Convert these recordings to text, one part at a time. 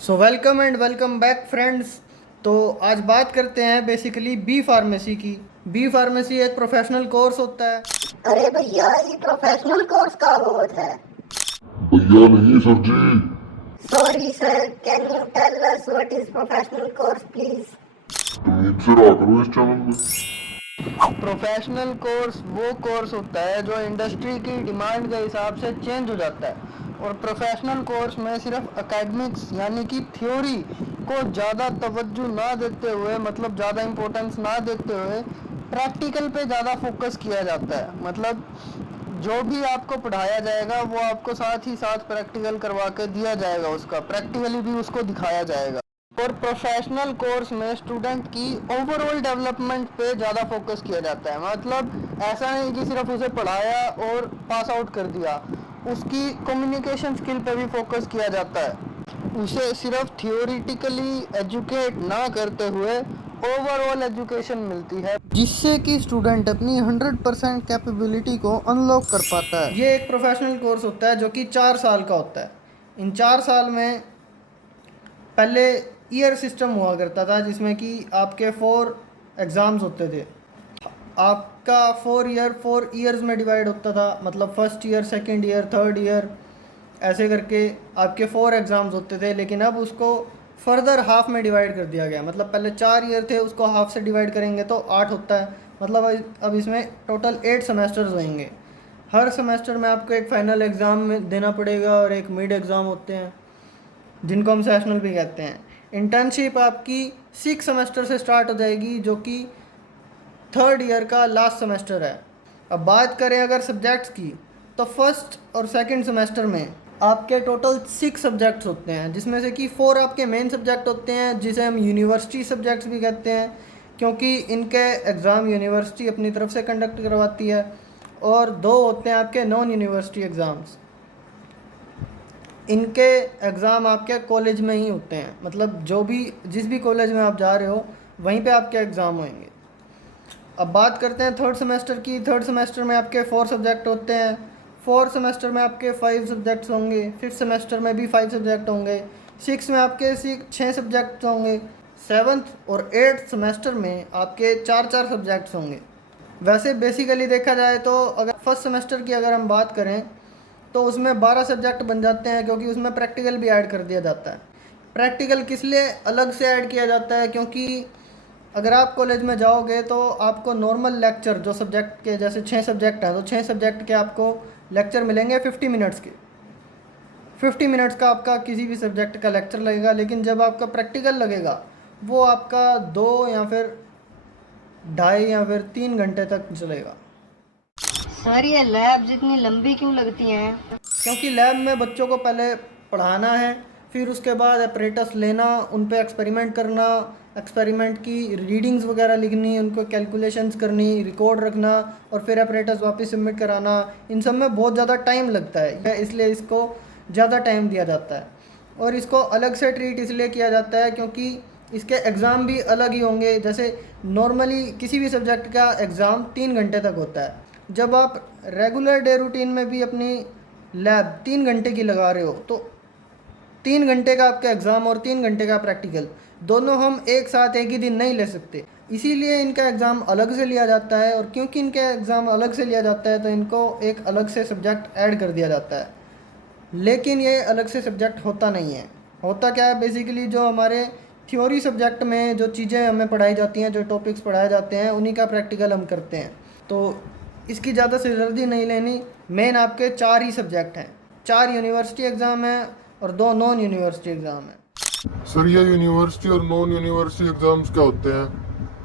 So welcome and welcome back friends. तो आज बात करते हैं बेसिकली बी फार्मेसी की। बी फार्मेसी एक प्रोफेशनल कोर्स होता है। अरे भैया ये प्रोफेशनल कोर्स का होता है। भैया नहीं sir ji. Sorry sir, can you tell us what is professional course please. तमीज से रहा करो इस चैनल में। प्रोफेशनल कोर्स वो कोर्स होता है जो इंडस्ट्री की डिमांड के हिसाब से चेंज हो जाता है। और प्रोफेशनल कोर्स में सिर्फ एकेडमिक्स यानी कि थ्योरी को ज़्यादा तवज्जो ना देते हुए, मतलब ज़्यादा इम्पोर्टेंस ना देते हुए, प्रैक्टिकल पे ज़्यादा फोकस किया जाता है। मतलब जो भी आपको पढ़ाया जाएगा वो आपको साथ ही साथ प्रैक्टिकल करवा के दिया जाएगा, उसका प्रैक्टिकली भी उसको दिखाया जाएगा। और प्रोफेशनल कोर्स में स्टूडेंट की ओवरऑल डेवलपमेंट पे ज़्यादा फोकस किया जाता है। मतलब ऐसा नहीं कि सिर्फ उसे पढ़ाया और पास आउट कर दिया, उसकी कम्युनिकेशन स्किल पे भी फोकस किया जाता है। उसे सिर्फ थियोरिटिकली एजुकेट ना करते हुए ओवरऑल एजुकेशन मिलती है, जिससे कि स्टूडेंट अपनी 100% कैपेबिलिटी को अनलॉक कर पाता है। ये एक प्रोफेशनल कोर्स होता है जो कि 4 साल का होता है। इन 4 साल में पहले ईयर सिस्टम हुआ करता था, जिसमें कि आपके 4 एग्ज़ाम्स होते थे। आपका 4 ईयर्स में डिवाइड होता था। मतलब first year, second year, third year, ऐसे करके आपके 4 एग्ज़ाम्स होते थे। लेकिन अब उसको फर्दर हाफ में डिवाइड कर दिया गया। मतलब पहले 4 ईयर थे, उसको हाफ से डिवाइड करेंगे तो 8 होता है। मतलब अब इसमें टोटल 8 सेमेस्टर्स होंगे। हर सेमेस्टर में आपको एक फाइनल एग्ज़ाम में देना पड़ेगा और एक मिड एग्ज़ाम होते हैं, जिनको हम सेशनल भी कहते हैं। इंटर्नशिप आपकी 6 सेमेस्टर से स्टार्ट हो जाएगी, जो कि थर्ड ईयर का लास्ट सेमेस्टर है। अब बात करें अगर सब्जेक्ट्स की, तो फर्स्ट और सेकंड सेमेस्टर में आपके टोटल 6 सब्जेक्ट्स होते हैं, जिसमें से कि 4 आपके मेन सब्जेक्ट होते हैं, जिसे हम यूनिवर्सिटी सब्जेक्ट्स भी कहते हैं, क्योंकि इनके एग्ज़ाम यूनिवर्सिटी अपनी तरफ से कंडक्ट करवाती है। और 2 होते हैं आपके नॉन यूनिवर्सिटी एग्ज़ाम्स। इनके एग्ज़ाम आपके कॉलेज में ही होते हैं। मतलब जो भी जिस भी कॉलेज में आप जा रहे हो वहीं पे आपके एग्ज़ाम होंगे। अब बात करते हैं थर्ड सेमेस्टर की। थर्ड सेमेस्टर में आपके 4 सब्जेक्ट होते हैं। फोर्थ सेमेस्टर में आपके 5 सब्जेक्ट्स होंगे। फिफ्थ सेमेस्टर में भी 5 सब्जेक्ट होंगे। सिक्स में आपके 6 सब्जेक्ट्स होंगे। सेवन्थ और एट्थ सेमेस्टर में आपके 4 4 सब्जेक्ट्स होंगे। वैसे बेसिकली देखा जाए तो अगर फर्स्ट सेमेस्टर की अगर हम बात करें, तो उसमें 12 सब्जेक्ट बन जाते हैं, क्योंकि उसमें प्रैक्टिकल भी ऐड कर दिया जाता है। प्रैक्टिकल किस लिए अलग से ऐड किया जाता है, क्योंकि अगर आप कॉलेज में जाओगे तो आपको नॉर्मल लेक्चर, जो सब्जेक्ट के जैसे 6 सब्जेक्ट हैं तो 6 सब्जेक्ट के आपको लेक्चर मिलेंगे 50 मिनट्स के। 50 मिनट्स का आपका किसी भी सब्जेक्ट का लेक्चर लगेगा। लेकिन जब आपका प्रैक्टिकल लगेगा, वो आपका 2 या फिर 2.5 या फिर 3 घंटे तक चलेगा। सर ये लैब्स इतनी लंबी क्यों लगती हैं? क्योंकि लैब में बच्चों को पहले पढ़ाना है, फिर उसके बाद अपरेटस लेना, उन पे एक्सपेरिमेंट करना, एक्सपेरिमेंट की रीडिंग्स वगैरह लिखनी, उनको कैलकुलेशंस करनी, रिकॉर्ड रखना, और फिर अपरेटस वापस सबमिट कराना। इन सब में बहुत ज़्यादा टाइम लगता है, इसलिए इसको ज़्यादा टाइम दिया जाता है। और इसको अलग से ट्रीट इसलिए किया जाता है क्योंकि इसके एग्ज़ाम भी अलग ही होंगे। जैसे नॉर्मली किसी भी सब्जेक्ट का एग्ज़ाम 3 घंटे तक होता है। जब आप रेगुलर डे रूटीन में भी अपनी लैब 3 घंटे की लगा रहे हो, तो 3 घंटे का आपका एग्ज़ाम और 3 घंटे का प्रैक्टिकल, दोनों हम एक साथ एक ही दिन नहीं ले सकते। इसीलिए इनका एग्ज़ाम अलग से लिया जाता है। और क्योंकि इनका एग्ज़ाम अलग से लिया जाता है तो इनको एक अलग से सब्जेक्ट ऐड कर दिया जाता है। लेकिन ये अलग से सब्जेक्ट होता नहीं है। होता क्या है, बेसिकली जो हमारे थ्योरी सब्जेक्ट में जो चीज़ें हमें पढ़ाई जाती हैं, जो टॉपिक्स पढ़ाए जाते हैं, उन्हीं का प्रैक्टिकल हम करते हैं। तो इसकी ज़्यादा सिरदर्दी नहीं लेनी। मेन आपके 4 ही सब्जेक्ट हैं। 4 यूनिवर्सिटी एग्ज़ाम हैं और 2 नॉन यूनिवर्सिटी एग्ज़ाम हैं। सर ये यूनिवर्सिटी और नॉन यूनिवर्सिटी एग्जाम्स क्या होते हैं?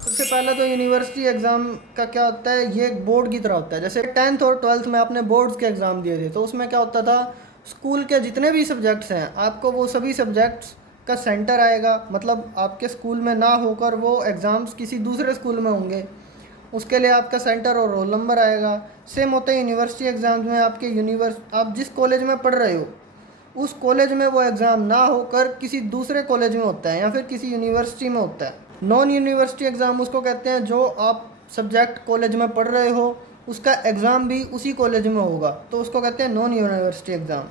सबसे पहला तो यूनिवर्सिटी एग्ज़ाम का क्या होता है, ये एक बोर्ड की तरह होता है। जैसे 10th और 12th में आपने बोर्ड्स के एग्ज़ाम दिए थे, तो उसमें क्या होता था, स्कूल के जितने भी सब्जेक्ट्स हैं, आपको वो सभी सब्जेक्ट्स का सेंटर आएगा। मतलब आपके स्कूल में ना होकर वो एग्ज़ाम्स किसी दूसरे स्कूल में होंगे, उसके लिए आपका सेंटर और रोल नंबर आएगा। सेम होता है यूनिवर्सिटी एग्ज़ाम्स में। आपके आप जिस कॉलेज में पढ़ रहे हो, उस कॉलेज में वो एग्ज़ाम ना होकर किसी दूसरे कॉलेज में होता है या फिर किसी यूनिवर्सिटी में होता है। नॉन यूनिवर्सिटी एग्ज़ाम उसको कहते हैं जो आप सब्जेक्ट कॉलेज में पढ़ रहे हो, उसका एग्ज़ाम भी उसी कॉलेज में होगा, तो उसको कहते हैं नॉन यूनिवर्सिटी एग्ज़ाम।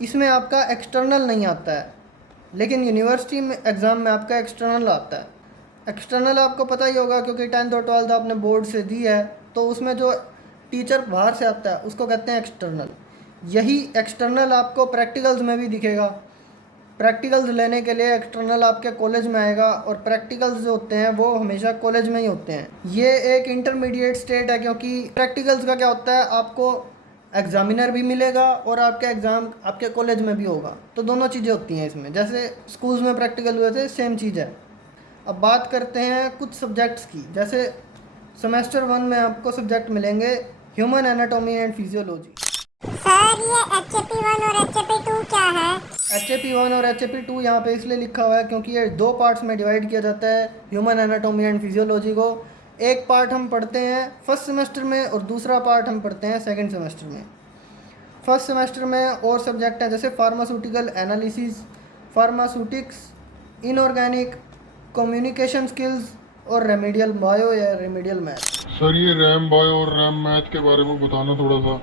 इसमें आपका एक्सटर्नल नहीं आता है। लेकिन यूनिवर्सिटी में एग्ज़ाम में आपका एक्सटर्नल आता है। एक्सटर्नल आपको पता ही होगा क्योंकि 10th और 12th आपने बोर्ड से दी है, तो उसमें जो टीचर बाहर से आता है उसको कहते हैं एक्सटर्नल। यही एक्सटर्नल आपको प्रैक्टिकल्स में भी दिखेगा। प्रैक्टिकल्स लेने के लिए एक्सटर्नल आपके कॉलेज में आएगा, और प्रैक्टिकल्स जो होते हैं वो हमेशा कॉलेज में ही होते हैं। ये एक इंटरमीडिएट स्टेट है, क्योंकि प्रैक्टिकल्स का क्या होता है, आपको एग्जामिनर भी मिलेगा और आपका एग्ज़ाम आपके कॉलेज में भी होगा, तो दोनों चीज़ें होती हैं इसमें। जैसे स्कूल्स में प्रैक्टिकल हुए थे, सेम चीज़ है। अब बात करते हैं कुछ सब्जेक्ट्स की। जैसे सेमेस्टर 1 में आपको सब्जेक्ट मिलेंगे human anatomy and physiology. Sir ये HAP1 और HAP2 क्या है? HAP1 और HAP2 यहाँ पे इसलिए लिखा हुआ है क्योंकि ये 2 पार्ट्स में डिवाइड किया जाता है ह्यूमन एनाटॉमी एंड फिजियोलॉजी को। एक पार्ट हम पढ़ते हैं फर्स्ट सेमेस्टर में और दूसरा पार्ट हम पढ़ते हैं सेकंड सेमेस्टर में। फर्स्ट सेमेस्टर में और सब्जेक्ट हैं जैसे pharmaceutical analysis, pharmaceutics, inorganic, communication skills और रेमेडियल बायो या रेमेडियल मैथ। सर ये रैम बायो और रैम मैथ के बारे में बताना थोड़ा सा।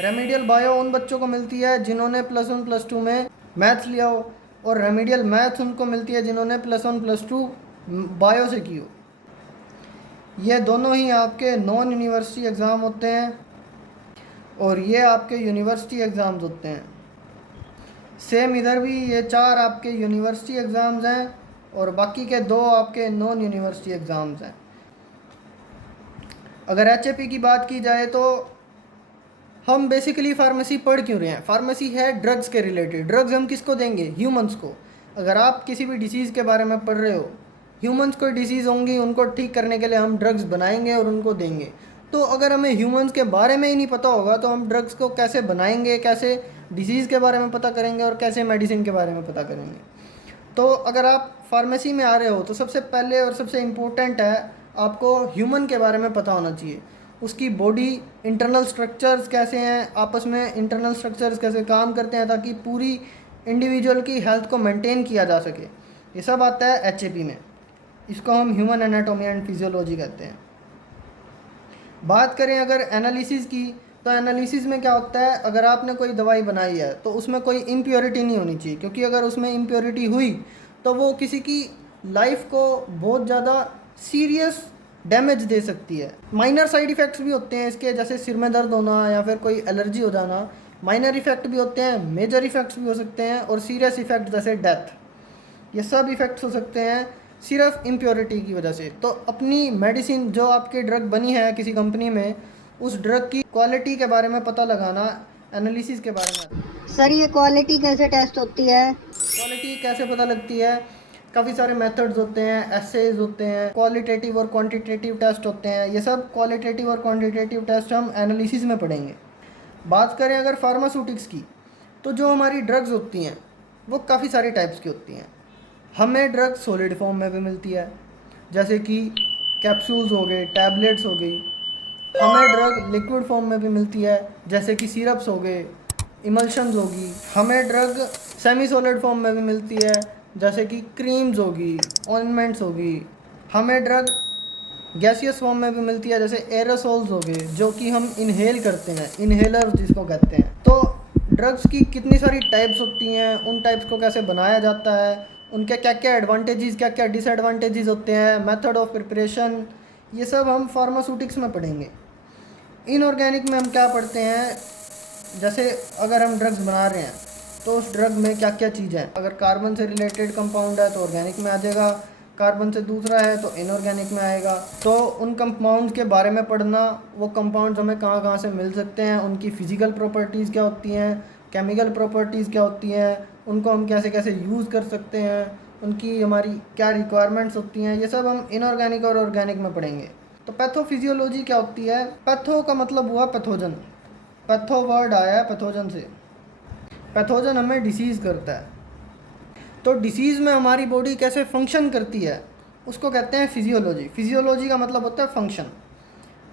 रेमेडियल बायो उन बच्चों को मिलती है जिन्होंने +1 +2 में मैथ्स लिया हो, और रेमेडियल मैथ्स उनको मिलती है जिन्होंने +1 +2 बायो से की हो। ये दोनों ही आपके नॉन यूनिवर्सिटी एग्ज़ाम होते हैं और ये आपके यूनिवर्सिटी एग्ज़ाम्स होते हैं। सेम इधर भी ये 4 आपके यूनिवर्सिटी एग्ज़ाम्स हैं और बाकी के 2 आपके नॉन यूनिवर्सिटी एग्ज़ाम्स हैं। अगर HAP की बात की जाए तो हम बेसिकली फार्मेसी पढ़ क्यों रहे हैं? फार्मेसी है ड्रग्स के रिलेटेड। ड्रग्स हम किसको देंगे? ह्यूमंस को। अगर आप किसी भी डिसीज़ के बारे में पढ़ रहे हो, ह्यूमंस कोई डिसीज़ होंगी, उनको ठीक करने के लिए हम ड्रग्स बनाएंगे और उनको देंगे। तो अगर हमें ह्यूमंस के बारे में ही नहीं पता होगा तो हम ड्रग्स को कैसे बनाएंगे, कैसे डिसीज़ के बारे में पता करेंगे और कैसे मेडिसिन के बारे में पता करेंगे? तो अगर आप फार्मेसी में आ रहे हो तो सबसे पहले और सबसे इम्पोर्टेंट है आपको ह्यूमन के बारे में पता होना चाहिए। उसकी बॉडी इंटरनल स्ट्रक्चर्स कैसे हैं, आपस में इंटरनल स्ट्रक्चर्स कैसे काम करते हैं, ताकि पूरी इंडिविजुअल की हेल्थ को मेंटेन किया जा सके। ये सब आता है HAP में। इसको हम ह्यूमन एनाटॉमी एंड फिजियोलॉजी कहते हैं। बात करें अगर एनालिसिस की, तो एनालिसिस में क्या होता है, अगर आपने कोई दवाई बनाई है तो उसमें कोई इम्प्योरिटी नहीं होनी चाहिए, क्योंकि अगर उसमें इम्प्योरिटी हुई तो वो किसी की लाइफ को बहुत ज़्यादा सीरियस डैमेज दे सकती है। माइनर साइड इफ़ेक्ट्स भी होते हैं इसके, जैसे सिर में दर्द होना या फिर कोई एलर्जी हो जाना। माइनर इफ़ेक्ट भी होते हैं, मेजर इफ़ेक्ट्स भी हो सकते हैं, और सीरियस इफ़ेक्ट जैसे डेथ। ये सब इफ़ेक्ट्स हो सकते हैं सिर्फ इम्प्योरिटी की वजह से। तो अपनी मेडिसिन, जो आपकी ड्रग बनी है किसी कंपनी में, उस ड्रग की क्वालिटी के बारे में पता लगाना एनालिसिस के बारे में। सर ये क्वालिटी कैसे टेस्ट होती है? क्वालिटी कैसे पता लगती है? काफ़ी सारे मेथड्स होते हैं, एसेज होते हैं, क्वालिटेटिव और क्वांटिटेटिव टेस्ट होते हैं। ये सब क्वालिटेटिव और क्वांटिटेटिव टेस्ट हम एनालिसिस में पढ़ेंगे। बात करें अगर फार्मास्यूटिक्स की, तो जो हमारी ड्रग्स होती हैं वो काफ़ी सारी टाइप्स की होती हैं। हमें ड्रग सॉलिड फॉर्म में भी मिलती है, जैसे कि कैप्सूल्स हो गए, टैबलेट्स हो गई। हमें ड्रग लिक्विड फॉर्म में भी मिलती है, जैसे कि सिरप्स हो गए, इमल्शंस होगी। हमें ड्रग सेमी सॉलिड फॉर्म में भी मिलती है, जैसे कि क्रीम्स होगी, ऑइंटमेंट्स होगी। हमें ड्रग गैसियस फॉर्म में भी मिलती है, जैसे एरोसोल्स हो गए, जो कि हम इनहेल करते हैं, इनहेलर जिसको कहते हैं। तो ड्रग्स की कितनी सारी टाइप्स होती हैं, उन टाइप्स को कैसे बनाया जाता है, उनके क्या क्या एडवांटेजेस, क्या क्या डिसएडवांटेजेस होते हैं, मेथड ऑफ प्रिपरेशन, ये सब हम फार्मास्यूटिक्स में पढ़ेंगे। इनऑर्गेनिक में हम क्या पढ़ते हैं, जैसे अगर हम ड्रग्स बना रहे हैं तो उस ड्रग में क्या क्या चीज़ है। अगर कार्बन से रिलेटेड कंपाउंड है तो ऑर्गेनिक में आ जाएगा, कार्बन से दूसरा है तो इनऑर्गेनिक में आएगा। तो उन कंपाउंड के बारे में पढ़ना, वो कंपाउंड्स हमें कहाँ कहाँ से मिल सकते हैं, उनकी फ़िज़िकल प्रॉपर्टीज़ क्या होती हैं, केमिकल प्रॉपर्टीज़ क्या होती हैं, उनको हम कैसे कैसे यूज़ कर सकते हैं, उनकी हमारी क्या रिक्वायरमेंट्स होती हैं, ये सब हम इनऑर्गेनिक और ऑर्गेनिक में पढ़ेंगे। तो पैथोफिजियोलॉजी क्या होती है? पैथो का मतलब हुआ पैथोजन। पैथो वर्ड आया है पैथोजन से। पैथोजन हमें डिसीज़ करता है। तो डिसीज़ में हमारी बॉडी कैसे फंक्शन करती है उसको कहते हैं फिजियोलॉजी। फिजियोलॉजी का मतलब होता है फंक्शन।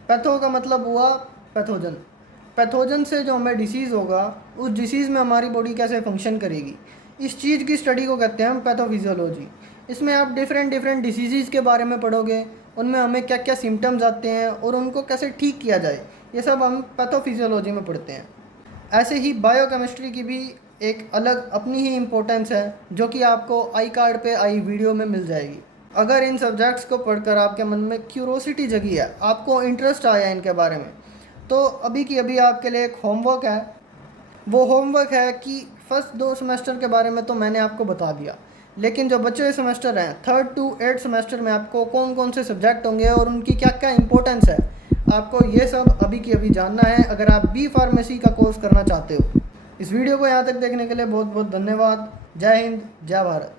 पैथो का मतलब हुआ पैथोजन। पैथोजन से जो हमें डिसीज़ होगा, उस डिसीज़ में हमारी बॉडी कैसे फंक्शन करेगी, इस चीज़ की स्टडी को कहते हैं हम पैथोफिजियोलॉजी। इसमें आप डिफरेंट डिसीज़ के बारे में पढ़ोगे, उनमें हमें क्या क्या सिम्टम्स आते हैं और उनको कैसे ठीक किया जाए, ये सब हम पैथोफिजियोलॉजी में पढ़ते हैं। ऐसे ही बायोकेमिस्ट्री की भी एक अलग अपनी ही इम्पोर्टेंस है, जो कि आपको आई कार्ड पे आई वीडियो में मिल जाएगी। अगर इन सब्जेक्ट्स को पढ़कर आपके मन में क्यूरोसिटी जगी है, आपको इंटरेस्ट आया इनके बारे में, तो अभी की अभी आपके लिए एक होमवर्क है। वो होमवर्क है कि फर्स्ट 2 सेमेस्टर के बारे में तो मैंने आपको बता दिया, लेकिन जो बचे हुए सेमेस्टर हैं 3rd to 8th सेमेस्टर में आपको कौन कौन से सब्जेक्ट होंगे और उनकी क्या क्या इंपॉर्टेंस है, आपको ये सब अभी की अभी जानना है अगर आप बी फार्मेसी का कोर्स करना चाहते हो। इस वीडियो को यहाँ तक देखने के लिए बहुत बहुत धन्यवाद। जय हिंद, जय भारत।